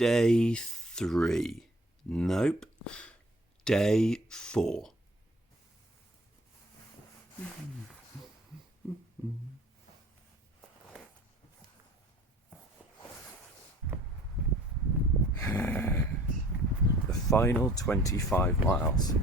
Day 3. Nope. Day 4. The final 25 miles.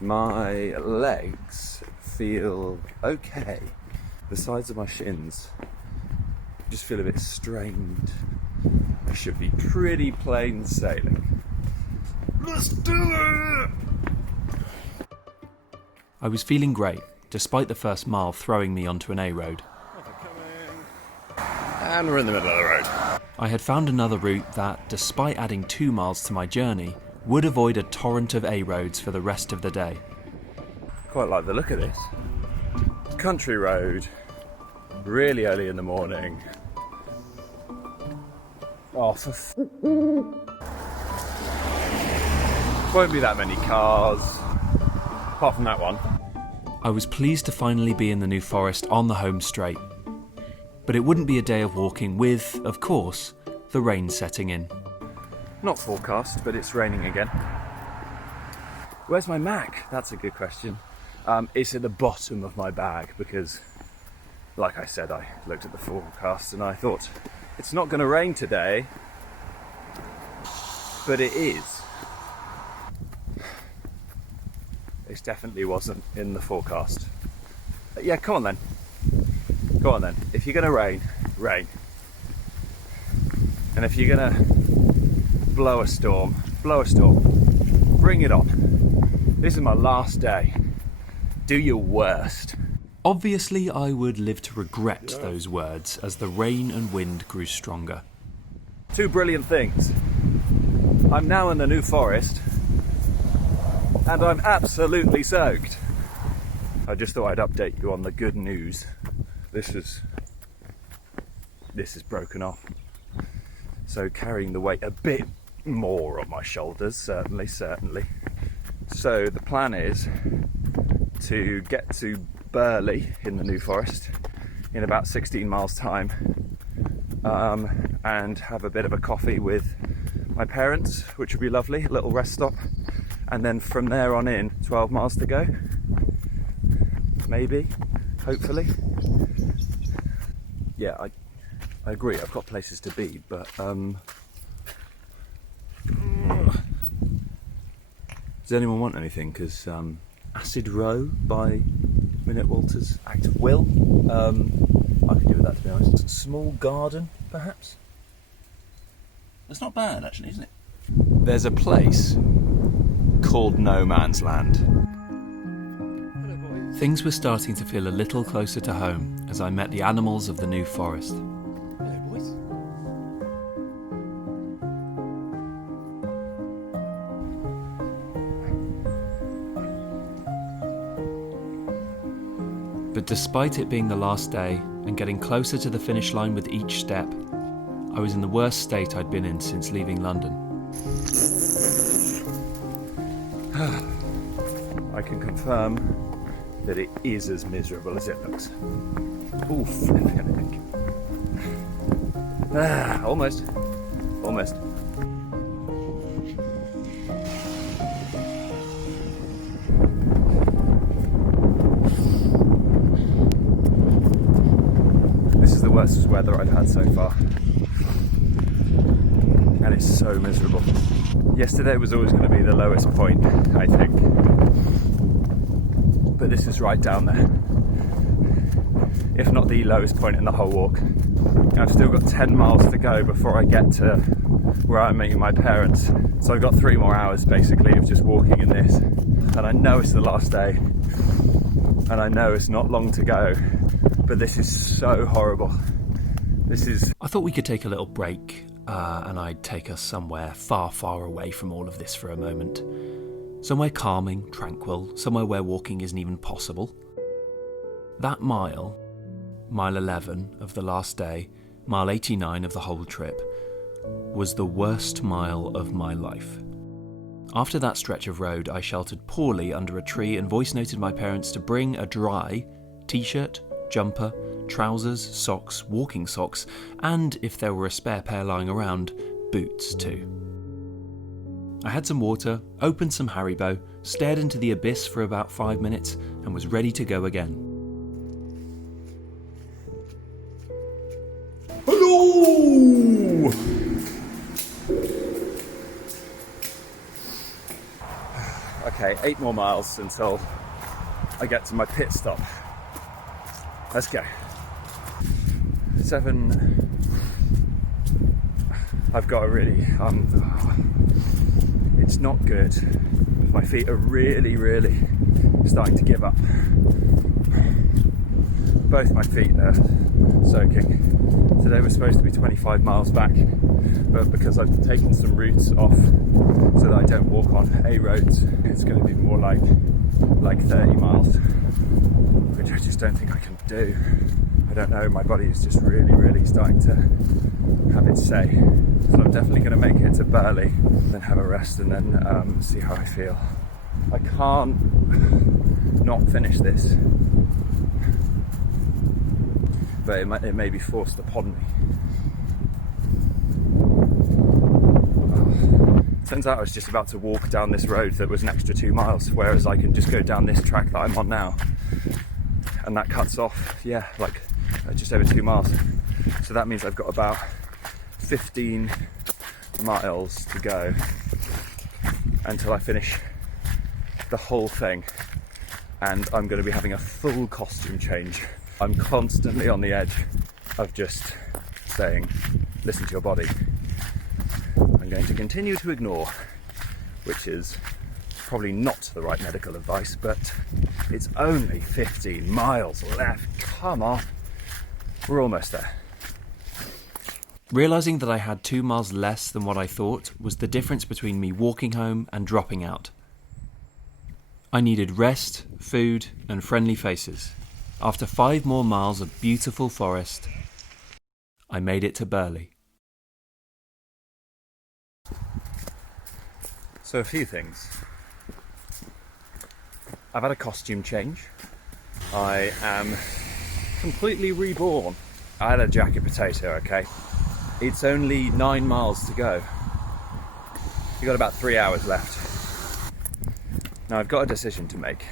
My legs feel okay. The sides of my shins just feel a bit strained. I should be pretty plain sailing. Let's do it! I was feeling great, despite the first mile throwing me onto an A road. And we're in the middle of the road. I had found another route that, despite adding 2 miles to my journey, would avoid a torrent of A roads for the rest of the day. Quite like the look of this. Country road, really early in the morning. Oh, won't be that many cars, apart from that one. I was pleased to finally be in the New Forest on the home straight. But it wouldn't be a day of walking with, of course, the rain setting in. Not forecast, but it's raining again. Where's my Mac? That's a good question. It's at the bottom of my bag because, like I said, I looked at the forecast and I thought, it's not going to rain today, but it is. It definitely wasn't in the forecast. Yeah, come on then. Go on then. If you're going to rain, rain. And if you're going to blow a storm, blow a storm. Bring it on. This is my last day. Do your worst. Obviously, I would live to regret those words as the rain and wind grew stronger. 2 brilliant things. I'm now in the New Forest, and I'm absolutely soaked. I just thought I'd update you on the good news. This is broken off. So carrying the weight a bit more on my shoulders, certainly. So the plan is to get to Burley in the New Forest in about 16 miles time, and have a bit of a coffee with my parents, which would be lovely, a little rest stop, and then from there on in 12 miles to go, maybe, hopefully. Yeah, I agree, I've got places to be, but does anyone want anything? Because Acid Row by Minute Walters, Act of Will. I could do with that, to be honest. Small Garden, perhaps? That's not bad, actually, isn't it? There's a place called No Man's Land. Things were starting to feel a little closer to home as I met the animals of the New Forest. Hello, boys. But despite it being the last day and getting closer to the finish line with each step, I was in the worst state I'd been in since leaving London. I can confirm that it is as miserable as it looks. Ooh, flipping heck. Almost. This is the worst weather I've had so far. And it's so miserable. Yesterday was always going to be the lowest point, I think. But this is right down there. If not the lowest point in the whole walk. I've still got 10 miles to go before I get to where I'm meeting my parents. So I've got 3 more hours basically of just walking in this. And I know it's the last day. And I know it's not long to go. But this is so horrible. I thought we could take a little break, and I'd take us somewhere far, far away from all of this for a moment. Somewhere calming, tranquil, somewhere where walking isn't even possible. That mile 11 of the last day, mile 89 of the whole trip, was the worst mile of my life. After that stretch of road, I sheltered poorly under a tree and voice noted my parents to bring a dry t-shirt, jumper, trousers, socks, walking socks, and, if there were a spare pair lying around, boots too. I had some water, opened some Haribo, stared into the abyss for about 5 minutes, and was ready to go again. Hello! Okay, 8 more miles until I get to my pit stop. Let's go. 7. I've got a really, it's not good. My feet are really starting to give up. Both my feet are soaking. Today was supposed to be 25 miles back, but because I've taken some routes off so that I don't walk on A roads, it's going to be more like 30 miles, which I just don't think I can do. I don't know, my body is just really starting to have its say. So I'm definitely going to make it to Burley, then have a rest and then see how I feel. I can't not finish this, but it may be forced upon me. Turns out I was just about to walk down this road that was an extra 2 miles, whereas I can just go down this track that I'm on now, and that cuts off, like just over 2 miles. So that means I've got about 15 miles to go until I finish the whole thing, and I'm going to be having a full costume change. I'm constantly on the edge of just saying, listen to your body. I'm going to continue to ignore, which is probably not the right medical advice, but it's only 15 miles left. Come on, we're almost there. Realising that I had 2 miles less than what I thought was the difference between me walking home and dropping out. I needed rest, food, and friendly faces. After 5 more miles of beautiful forest, I made it to Burley. So a few things. I've had a costume change. I am completely reborn. I had a jacket potato, okay? It's only 9 miles to go. We've got about 3 hours left. Now I've got a decision to make.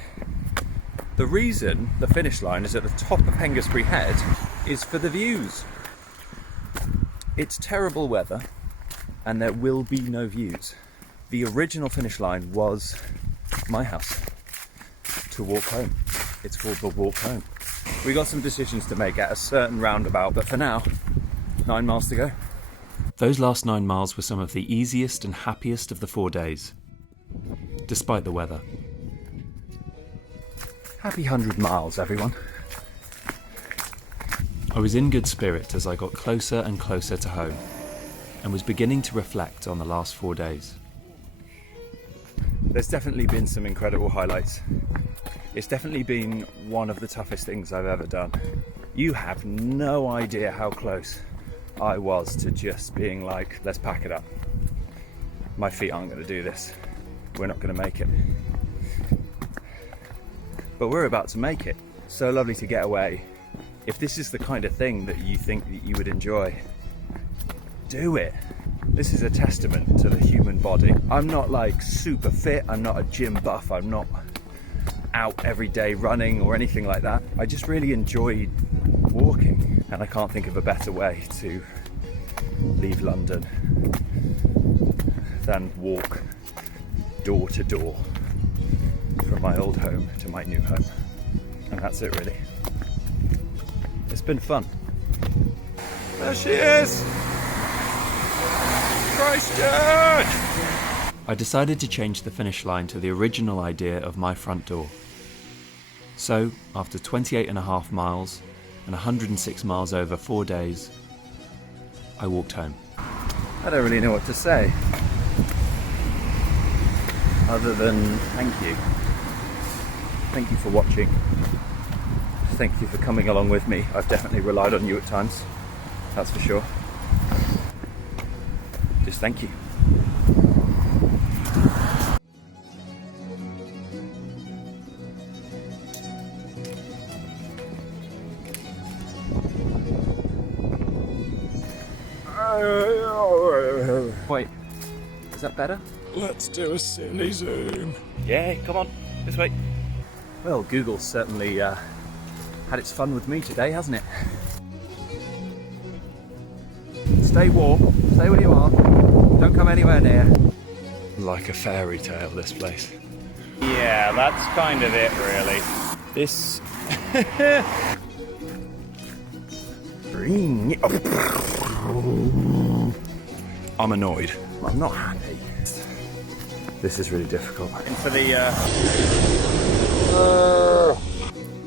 The reason the finish line is at the top of Hengistbury Head is for the views. It's terrible weather and there will be no views. The original finish line was my house to walk home. It's called the walk home. We got some decisions to make at a certain roundabout, but for now, 9 miles to go. Those last 9 miles were some of the easiest and happiest of the 4 days, despite the weather. Happy 100 miles, everyone. I was in good spirit as I got closer and closer to home, and was beginning to reflect on the last 4 days. There's definitely been some incredible highlights. It's definitely been one of the toughest things I've ever done. You have no idea how close I was to just being like, let's pack it up. My feet aren't going to do this. We're not going to make it. But we're about to make it. So lovely to get away. If this is the kind of thing that you think that you would enjoy, do it. This is a testament to the human body. I'm not like super fit, I'm not a gym buff, I'm not out every day running or anything like that. I just really enjoy walking, and I can't think of a better way to leave London than walk door to door from my old home to my new home. And that's it really. It's been fun. There she is! Christchurch! I decided to change the finish line to the original idea of my front door. So, after 28.5 miles and 106 miles over 4 days, I walked home. I don't really know what to say, other than thank you. Thank you for watching. Thank you for coming along with me. I've definitely relied on you at times, that's for sure. Just thank you. Wait, is that better? Let's do a silly zoom. Yeah, come on, this way. Well, Google's certainly had its fun with me today, hasn't it? Stay warm, stay where you are, don't come anywhere near. Like a fairy tale, this place. Yeah, that's kind of it, really. This... I'm annoyed. I'm not happy. This is really difficult. Into the...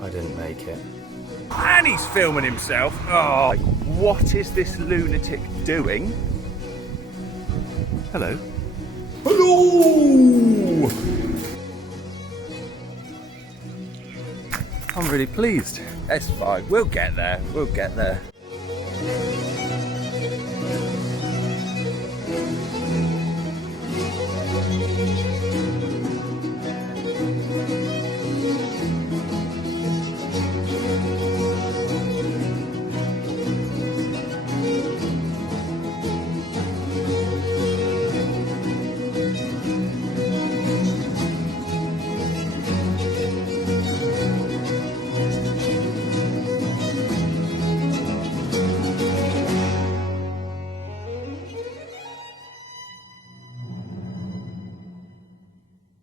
I didn't make it. And he's filming himself. Oh, like, what is this lunatic doing? Hello. Hello! I'm really pleased. It's fine. We'll get there. We'll get there.